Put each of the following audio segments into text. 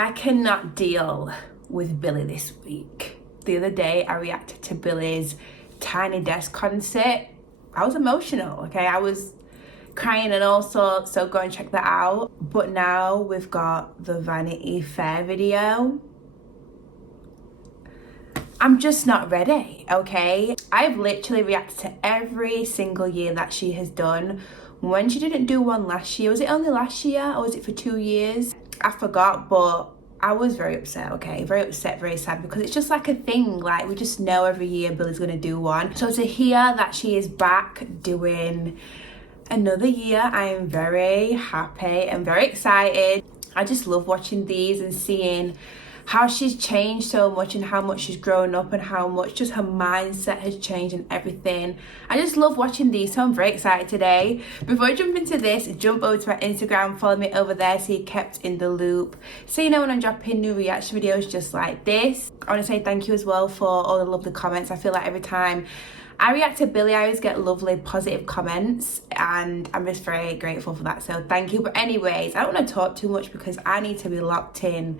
I cannot deal with Billie this week. The other day I reacted to Billie's Tiny Desk concert. I was emotional, okay? I was crying and all sorts, so go and check that out. But now we've got the Vanity Fair video. I'm just not ready, okay? I've literally reacted to every single year that she has done. When she didn't do one last year, was it only last year or was it for 2 years? I forgot, but I was very upset, okay? Very upset, very sad, because it's just like a thing. Like, we just know every year Billie's gonna do one. So to hear that she is back doing another year, I am very happy and very excited. I just love watching these and seeing how she's changed so much and how much she's grown up and how much just her mindset has changed and everything. I just love watching these, so I'm very excited today. Before I jump into this, jump over to my Instagram, follow me over there so you're kept in the loop, so you know when I'm dropping new reaction videos just like this. I want to say thank you as well for all the lovely comments. I feel like every time I react to Billie, I always get lovely positive comments and I'm just very grateful for that, so thank you. But anyways, I don't want to talk too much because I need to be locked in.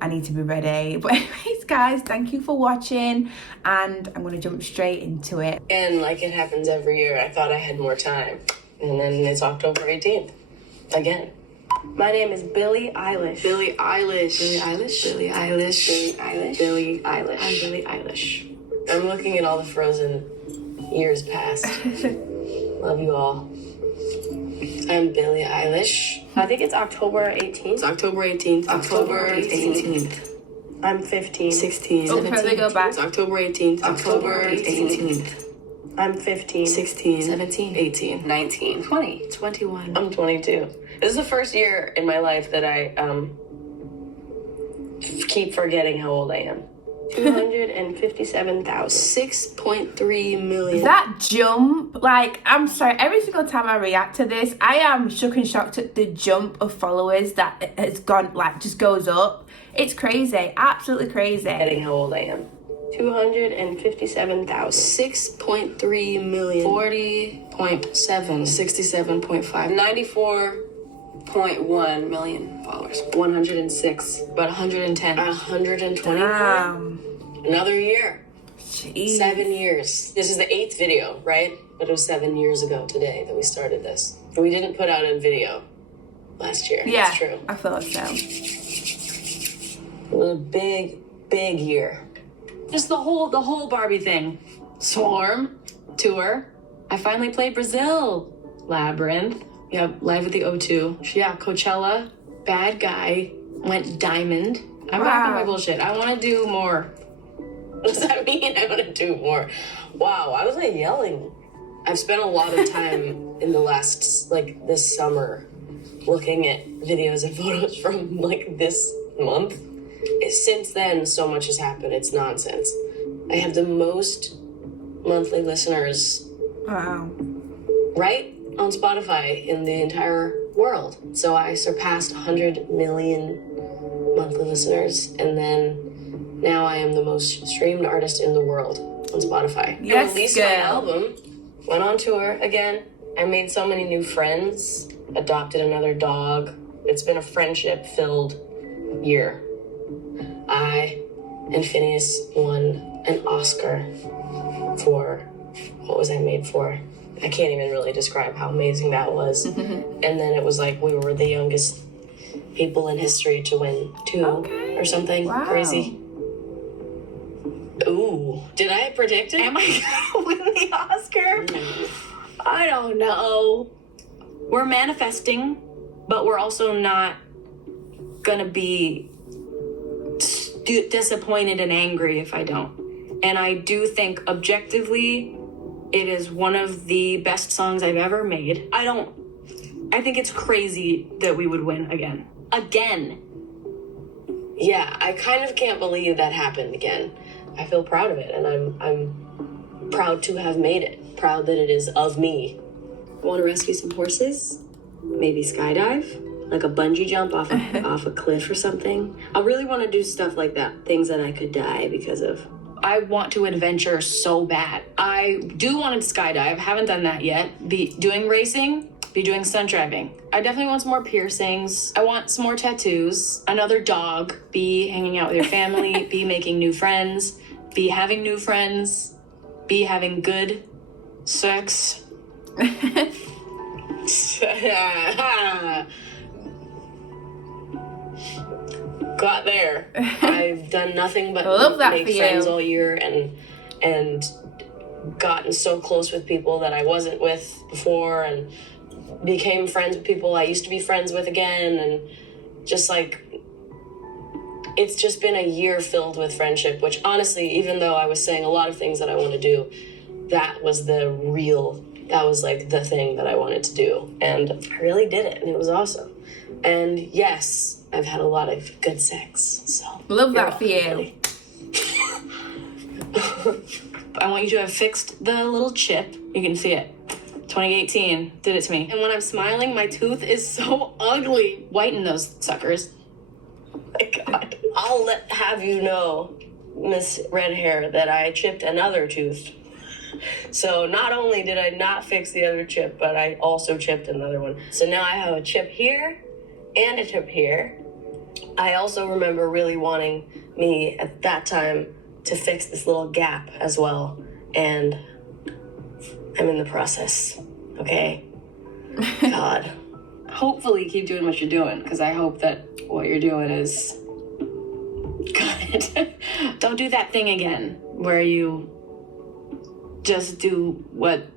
I need to be ready. But anyways, guys, thank you for watching and I'm gonna jump straight into it. And like it happens every year, I thought I had more time. And then it's October 18th. Again. My name is Billie Eilish. Billie Eilish. Billie Eilish. Billie Eilish. Billie Eilish. Billie Eilish. I'm Billie Eilish. I'm looking at all the Frozen years past. Love you all. I'm Billie Eilish. I think it's October 18th. It's October 18th. October 18th. I'm 15. 16. Oh, can we go back? It's October 18th. October 18th. I'm 15. 16. 17. 18. 19. 20. 21. I'm 22. This is the first year in my life that I keep forgetting how old I am. 257,000. 6.3 million. That jump, like, I'm sorry, every single time I react to this, I am shook and shocked at the jump of followers that has gone, like, just goes up. It's crazy, absolutely crazy. Forgetting how old I am. 257,000. 6.3 million. 40.7. 67.5. 94.1 million followers. 106. About 110. 124. Damn. Another year. Jeez. 7 years. This is the 8th video, right? But it was 7 years ago today that we started this. We didn't put out a video last year. Yeah, That's true. I thought so. It was a big, big year. Just the whole Barbie thing. Swarm, tour. I finally played Brazil. Labyrinth. Yeah, live at the O2. Yeah, Coachella. Bad Guy. Went diamond. I'm back on my bullshit. I want to do more. What does that mean? I want to do more. Wow, why was I yelling? I've spent a lot of time in the last, like, this summer looking at videos and photos from, like, this month. Since then, so much has happened. It's nonsense. I have the most monthly listeners, Wow. right, on Spotify in the entire world. So I surpassed 100 million monthly listeners, and then now I am the most streamed artist in the world on Spotify. Yes, I released girl. my album, went on tour again. I made so many new friends, adopted another dog. It's been a friendship-filled year. I and Phineas won an Oscar for, what was I made for? I can't even really describe how amazing that was. And then it was like we were the youngest people in history to win 2 or something crazy. Ooh, did I predict it? Am I gonna win the Oscar? I don't know. We're manifesting, but we're also not gonna be disappointed and angry if I don't. And I do think objectively it is one of the best songs I've ever made. I think it's crazy that we would win again. Yeah, I kind of can't believe that happened again. I feel proud of it, and I'm proud to have made it. Proud that it is of me. I want to rescue some horses, maybe skydive, like a bungee jump off a cliff or something. I really want to do stuff like that, things that I could die because of. I want to adventure so bad. I do want to skydive, haven't done that yet. Doing racing, be doing stunt driving. I definitely want some more piercings. I want some more tattoos, another dog, be hanging out with your family, be making new friends, be having new friends, be having good sex. Got there. I've done nothing but make friends all year and gotten so close with people that I wasn't with before, and became friends with people I used to be friends with again, and just like, it's just been a year filled with friendship, which honestly, even though I was saying a lot of things that I want to do, that was like the thing that I wanted to do, and I really did it, and it was awesome. And yes, I've had a lot of good sex, so love that for you. I want you to have fixed the little chip. You can see it. 2018 did it to me. And when I'm smiling, my tooth is so ugly. Whiten those suckers. Oh my God. I'll have you know, Miss Red Hair, that I chipped another tooth. So not only did I not fix the other chip, but I also chipped another one. So now I have a chip here and a chip here. I also remember really wanting me at that time to fix this little gap as well. And I'm in the process, okay? God. Hopefully keep doing what you're doing, because I hope that what you're doing is good. Don't do that thing again where you just do what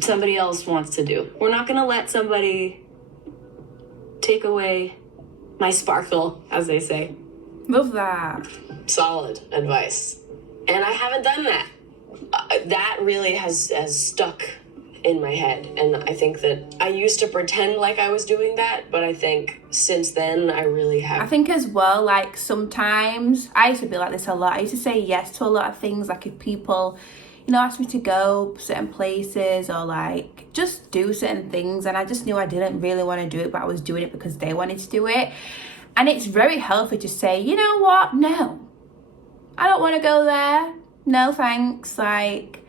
somebody else wants to do. We're not gonna let somebody take away my sparkle, as they say. Love that. Solid advice. And I haven't done that. That really has stuck in my head. And I think that I used to pretend like I was doing that, but I think since then I really have. I think as well, like sometimes, I used to be like this a lot. I used to say yes to a lot of things. Like if people, you know, asked me to go certain places or like just do certain things, and I just knew I didn't really want to do it, but I was doing it because they wanted to do it. And it's very healthy to say, you know what, no, I don't want to go there, no thanks, like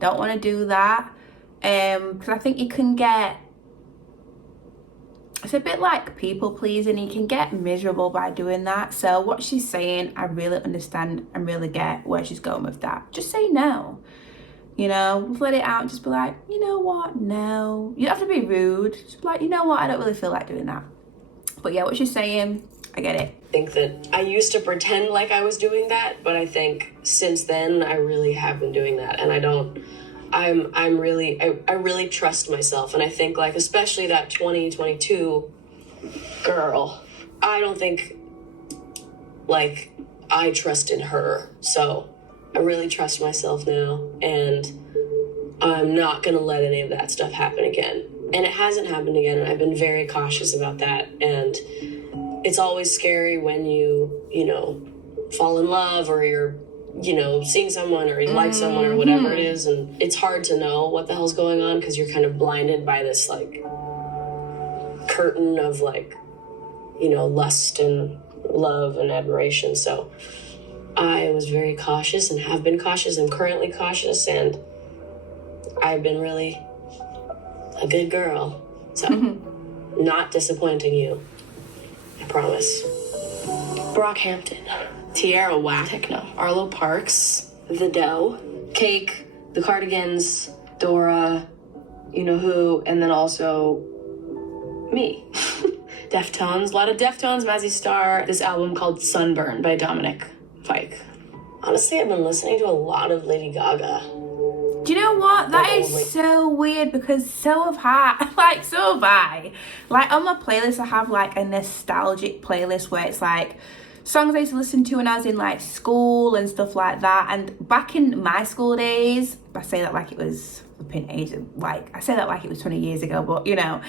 don't want to do that, because I think you can get, it's a bit like people pleasing, you can get miserable by doing that. So what she's saying, I really understand and really get where she's going with that. Just say no, you know, just let it out, just be like, you know what, no, you don't have to be rude, just be like, you know what, I don't really feel like doing that. But yeah, what she's saying, I get it. I think that I used to pretend like I was doing that, but I think since then I really have been doing that, and I really trust myself, and I think like especially that 2022 girl, I don't think like I trusted her, so I really trust myself now, and I'm not gonna let any of that stuff happen again. And it hasn't happened again, and I've been very cautious about that. And it's always scary when you know, fall in love, or you're, you know, seeing someone, or you like someone, or whatever it is. And it's hard to know what the hell's going on because you're kind of blinded by this, like, curtain of, like, you know, lust and love and admiration. So I was very cautious and have been cautious. I'm currently cautious, and I've been really a good girl, so not disappointing you, I promise. Brockhampton, Tierra Whack, Techno, Arlo Parks, The Doe, Cake, The Cardigans, Dora, You Know Who, and then also me. Deftones, a lot of Deftones, Mazzy Star, this album called Sunburn by Dominic Fike. Honestly, I've been listening to a lot of Lady Gaga. Do you know what? That is so weird because so have I. Like, so have I. Like, on my playlist, I have, like, a nostalgic playlist where it's, like, songs I used to listen to when I was in, like, school and stuff like that. And back in my school days, I say that like it was I say that like it was 20 years ago, but, you know,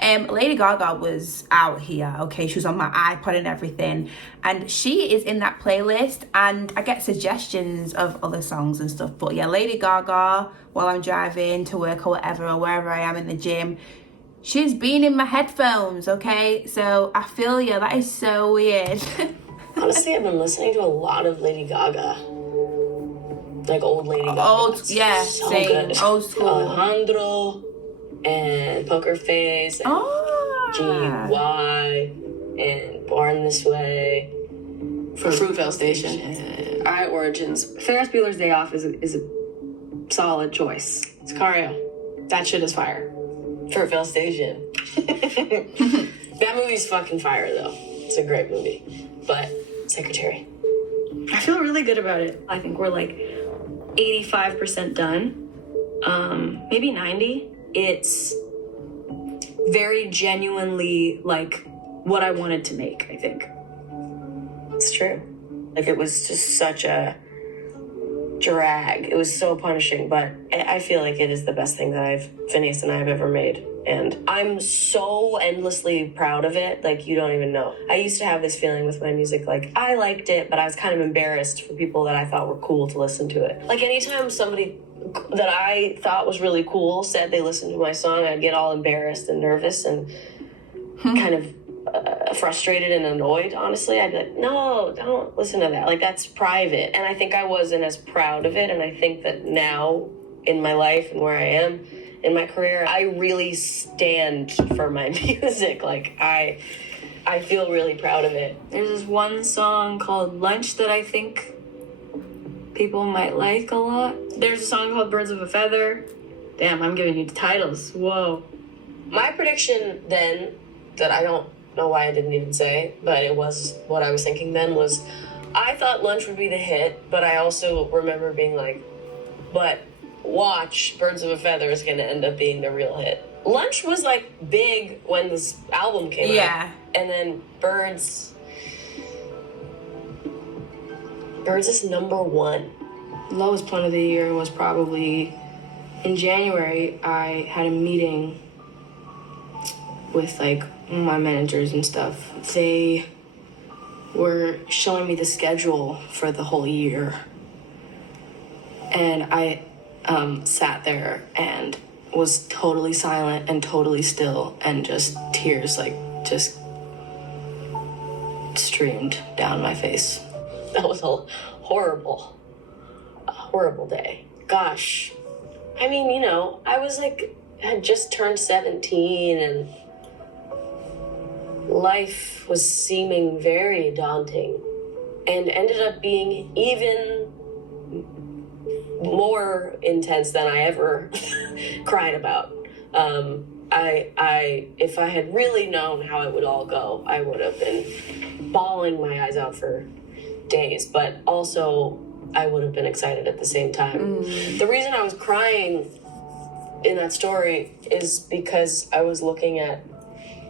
Lady Gaga was out here, okay? She was on my iPod and everything. And she is in that playlist, and I get suggestions of other songs and stuff. But, yeah, Lady Gaga, while I'm driving to work or whatever, or wherever I am in the gym, she's been in my headphones, okay? So I feel you. That is so weird. Honestly, I've been listening to a lot of Lady Gaga. Like old Lady Gaga. Old, yeah, so same. good. Old school. Alejandro, and Poker Face and GY and Born This Way. For Fruitvale Station. All right, Origins. Ferris Bueller's Day Off is a solid choice. Sicario. That shit is fire. Fruitvale Station. That movie's fucking fire, though. It's a great movie. But Secretary. I feel really good about it. I think we're like 85% done. Maybe 90. It's very genuinely like what I wanted to make, I think. It's true. Like, it was just such a drag. It was so punishing, but I feel like it is the best thing that Phineas and I have ever made. And I'm so endlessly proud of it, like, you don't even know. I used to have this feeling with my music, like, I liked it, but I was kind of embarrassed for people that I thought were cool to listen to it. Like, anytime somebody that I thought was really cool said they listened to my song, I'd get all embarrassed and nervous and kind of frustrated and annoyed, honestly. I'd be like, no, don't listen to that. Like, that's private. And I think I wasn't as proud of it. And I think that now in my life and where I am in my career, I really stand for my music. Like, I feel really proud of it. There's this one song called Lunch that I think people might like a lot. There's a song called Birds of a Feather. Damn, I'm giving you the titles. Whoa. My prediction then, that I don't know why I didn't even say, but it was what I was thinking then, was I thought Lunch would be the hit, but I also remember being like, but watch, Birds of a Feather is going to end up being the real hit. Lunch was like big when this album came out. And then Birds is number one. Lowest point of the year was probably in January. I had a meeting with like my managers and stuff. They were showing me the schedule for the whole year, and I sat there and was totally silent and totally still, and just tears like just streamed down my face. That was a horrible day. Gosh, I mean, you know, I was like, had just turned 17 and life was seeming very daunting and ended up being even more intense than I ever cried about. If I had really known how it would all go, I would have been bawling my eyes out for days, but also I would have been excited at the same time. The reason I was crying in that story is because I was looking at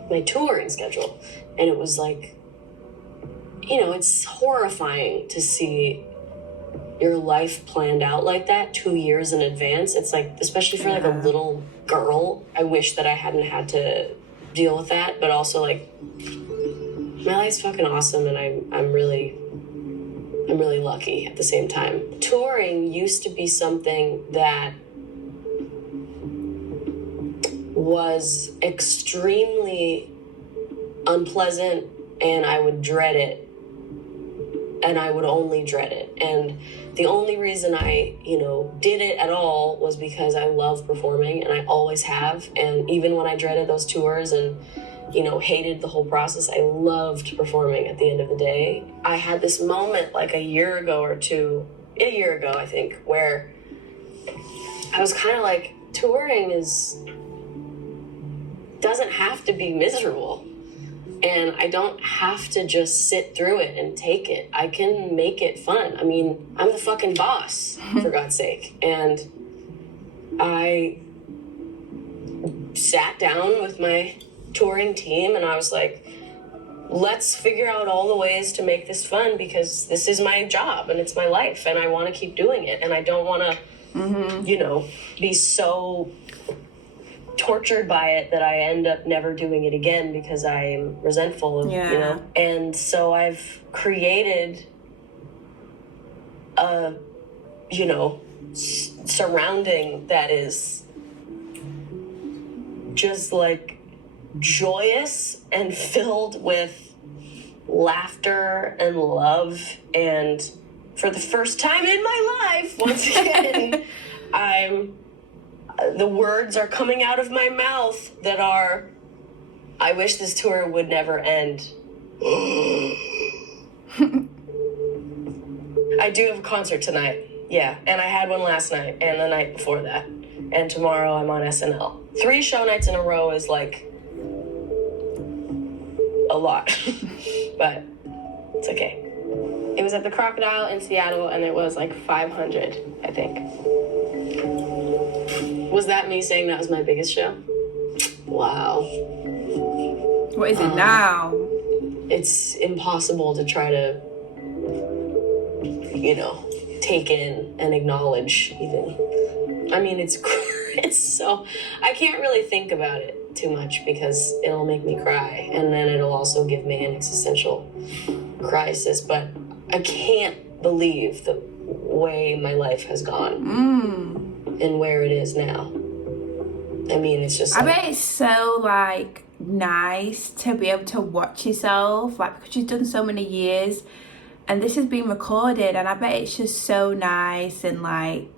my touring schedule, and it was like, you know, it's horrifying to see your life planned out like that 2 years in advance. It's like, especially for like a little girl, I wish that I hadn't had to deal with that, but also like, my life's fucking awesome, and I'm really lucky at the same time. Touring used to be something that was extremely unpleasant, and I would dread it, and I would only dread it. And the only reason I, did it at all was because I love performing, and I always have. And even when I dreaded those tours and, hated the whole process, I loved performing at the end of the day. I had this moment like a year ago, I think, where I was kind of like, touring doesn't have to be miserable. And I don't have to just sit through it and take it. I can make it fun. I mean, I'm the fucking boss, for God's sake. And I sat down with my touring team and I was like, let's figure out all the ways to make this fun, because this is my job and it's my life and I want to keep doing it. And I don't want to, be so tortured by it that I end up never doing it again because I'm resentful of, And so I've created a, surrounding that is just like joyous and filled with laughter and love. And for the first time in my life, once again, the words are coming out of my mouth that are, I wish this tour would never end. I do have a concert tonight. Yeah, and I had one last night and the night before that. And tomorrow I'm on SNL. 3 show nights in a row is like a lot, but it's okay. It was at the Crocodile in Seattle, and it was like 500, I think. Was that me saying that was my biggest show? Wow. What is it now? It's impossible to try to, take in and acknowledge even. I mean, it's so, I can't really think about it too much because it'll make me cry, and then it'll also give me an existential crisis, but I can't believe the way my life has gone and where it is now. I mean, it's just I bet it's so nice to be able to watch yourself, because you've done so many years and this has been recorded, and I bet it's just so nice and kind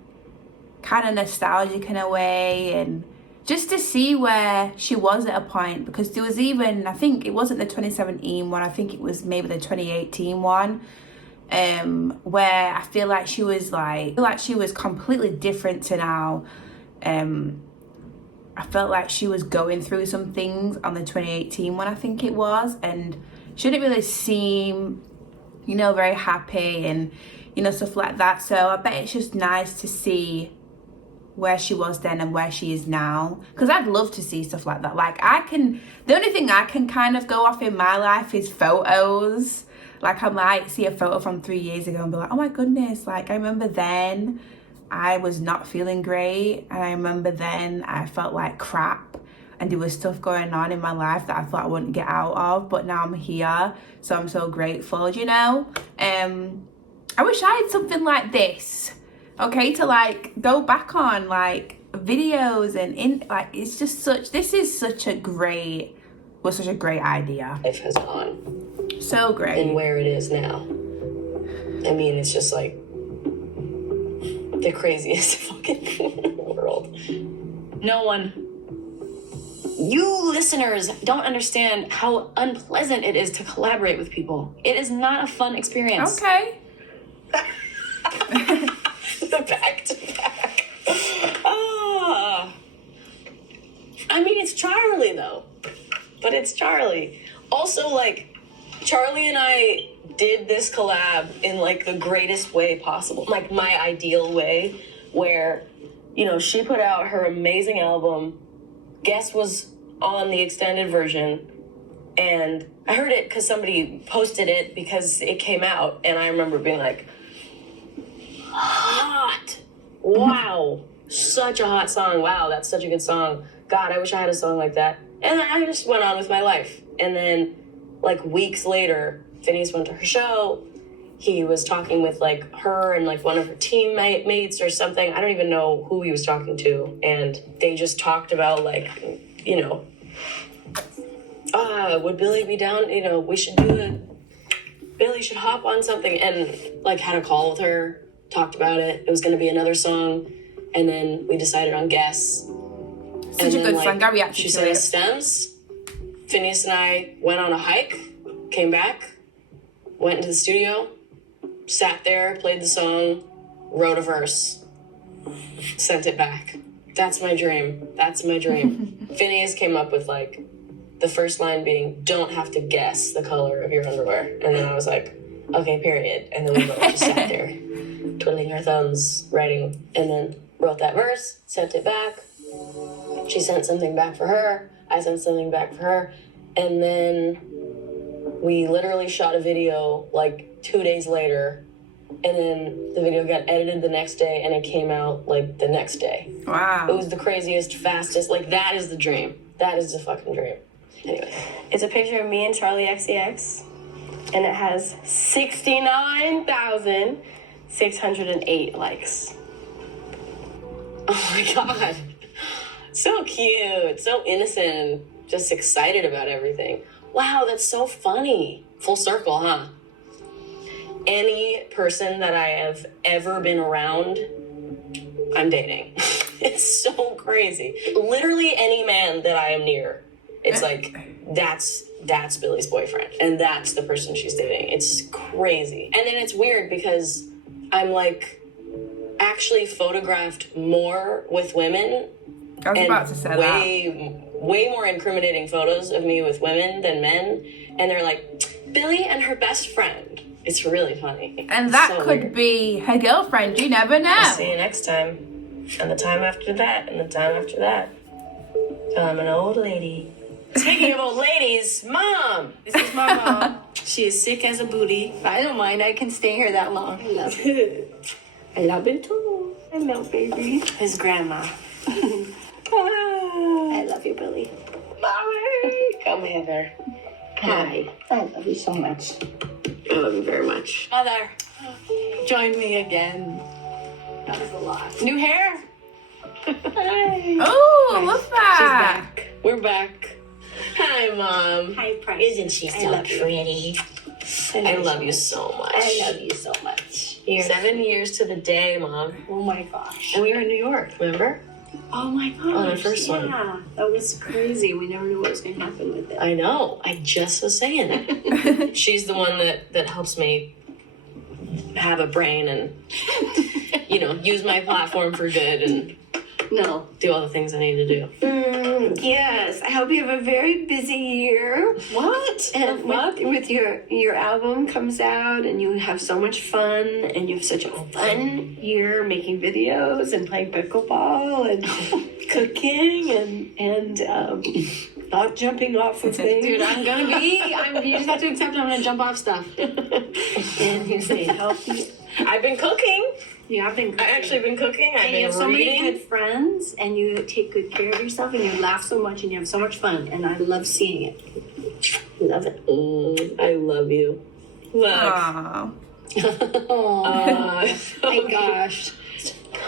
of nostalgic in a way, and just to see where she was at a point, because there was even, I think it wasn't the 2017 one, I think it was maybe the 2018 one, where I feel like she was completely different to now. I felt like she was going through some things on the 2018 one, I think it was, and she didn't really seem, very happy and, stuff like that. So I bet it's just nice to see where she was then and where she is now, because I'd love to see stuff like that. The only thing I can kind of go off in my life is photos. I might see a photo from 3 years ago and be like, oh my goodness, I remember then I was not feeling great, and I remember then I felt like crap, and there was stuff going on in my life that I thought I wouldn't get out of, but now I'm here, so I'm so grateful, I wish I had something like this, okay, to go back on videos and it's just this is such a great idea. life has gone. So great. And where it is now. I mean, it's just the craziest fucking thing in the world. No one. You listeners don't understand how unpleasant it is to collaborate with people. It is not a fun experience. Okay. The back to back. I mean, it's Charlie though. But it's Charlie. Also, Charlie and I did this collab in the greatest way possible. My ideal way, where, she put out her amazing album. Guess was on the extended version. And I heard it because somebody posted it because it came out. And I remember being hot. Wow. Such a hot song. Wow, that's such a good song. God, I wish I had a song like that. And then I just went on with my life. And then, weeks later, Phineas went to her show. He was talking with, her and, one of her teammates or something. I don't even know who he was talking to. And they just talked about, would Billie be down? We should do it. Billie should hop on something. And, had a call with her, talked about it. It was going to be another song. And then we decided on Guess. Such a good song. I reacted she to sang it. stems. Phineas and I went on a hike, came back, went into the studio, sat there, played the song, wrote a verse, sent it back. That's my dream. That's my dream. Phineas came up with the first line being, don't have to guess the color of your underwear. And then I was like, okay, period. And then we both just sat there, twiddling our thumbs, writing, and then wrote that verse, sent it back. She sent something back for her. I sent something back for her. And then we literally shot a video 2 days later. And then the video got edited the next day and it came out the next day. Wow. It was the craziest, fastest. That is the dream. That is the fucking dream. Anyway. It's a picture of me and Charlie XCX, and it has 69,608 likes. Oh my God. So cute. So innocent. Just excited about everything. Wow, that's so funny. Full circle, huh? Any person that I have ever been around, I'm dating. It's so crazy. Literally any man that I am near, it's like, that's Billie's boyfriend. And that's the person she's dating. It's crazy. And then it's weird because I'm like actually photographed more with women. I was about to say way more incriminating photos of me with women than men. And they're like, Billie and her best friend. It's really funny. And that so could weird. be her girlfriend. You never know. I'll see you next time. And the time after that. And the time after that. I'm an old lady. Speaking of old ladies, Mom! This is my mom. She is sick as a booty. I don't mind. I can stay here that long. I love it. I love it too. I love baby. His grandma. I love you, Billie. Mommy! Come hither. Hi. I love you so much. I love you very much. Mother, join me again. That was a lot. New hair. Hi. Oh, look She's that. back. We're back. Hi, Mom. Hi, Precious. Isn't she I so love you. pretty? I love you so much. I love you so much. 7 years to the day, Mom. Oh my gosh. And we were in New York, remember? Oh my gosh. On our first one. Yeah, that was crazy. We never knew what was going to happen with it. I know. I just was saying it. She's the one that helps me have a brain and, use my platform for good and No. do all the things I need to do. Yes. I hope you have a very busy year. What? And with your album comes out and you have so much fun and you have such a fun year making videos and playing pickleball and cooking and not jumping off of things. Dude, you just have to accept I'm gonna jump off stuff. And you stay healthy. I've been cooking. You have been cooking. I've actually been cooking. I've And been you have so reading. many good friends and you take good care of yourself and you laugh so much and you have so much fun and I love seeing it. Love it. I love you. Look. Aw. Oh my gosh.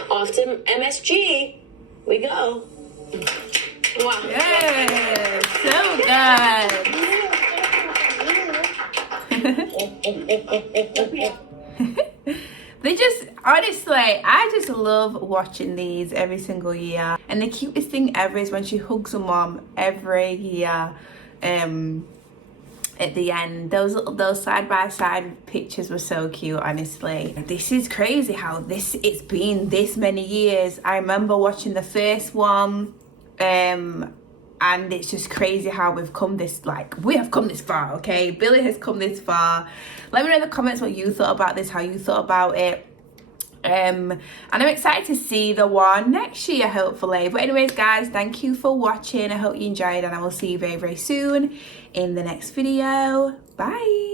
Off to MSG. We go. Wow. Yes, so good. They just, honestly, I just love watching these every single year. And the cutest thing ever is when she hugs her mom every year. At the end, those side by side pictures were so cute. Honestly, this is crazy how it's been this many years. I remember watching the first one, and it's just crazy how we have come this far. Okay, Billie has come this far. Let me know in the comments what you thought about this, how you thought about it. And I'm excited to see the one next year, hopefully. But anyways, guys, thank you for watching. I hope you enjoyed, and I will see you very, very soon in the next video. Bye.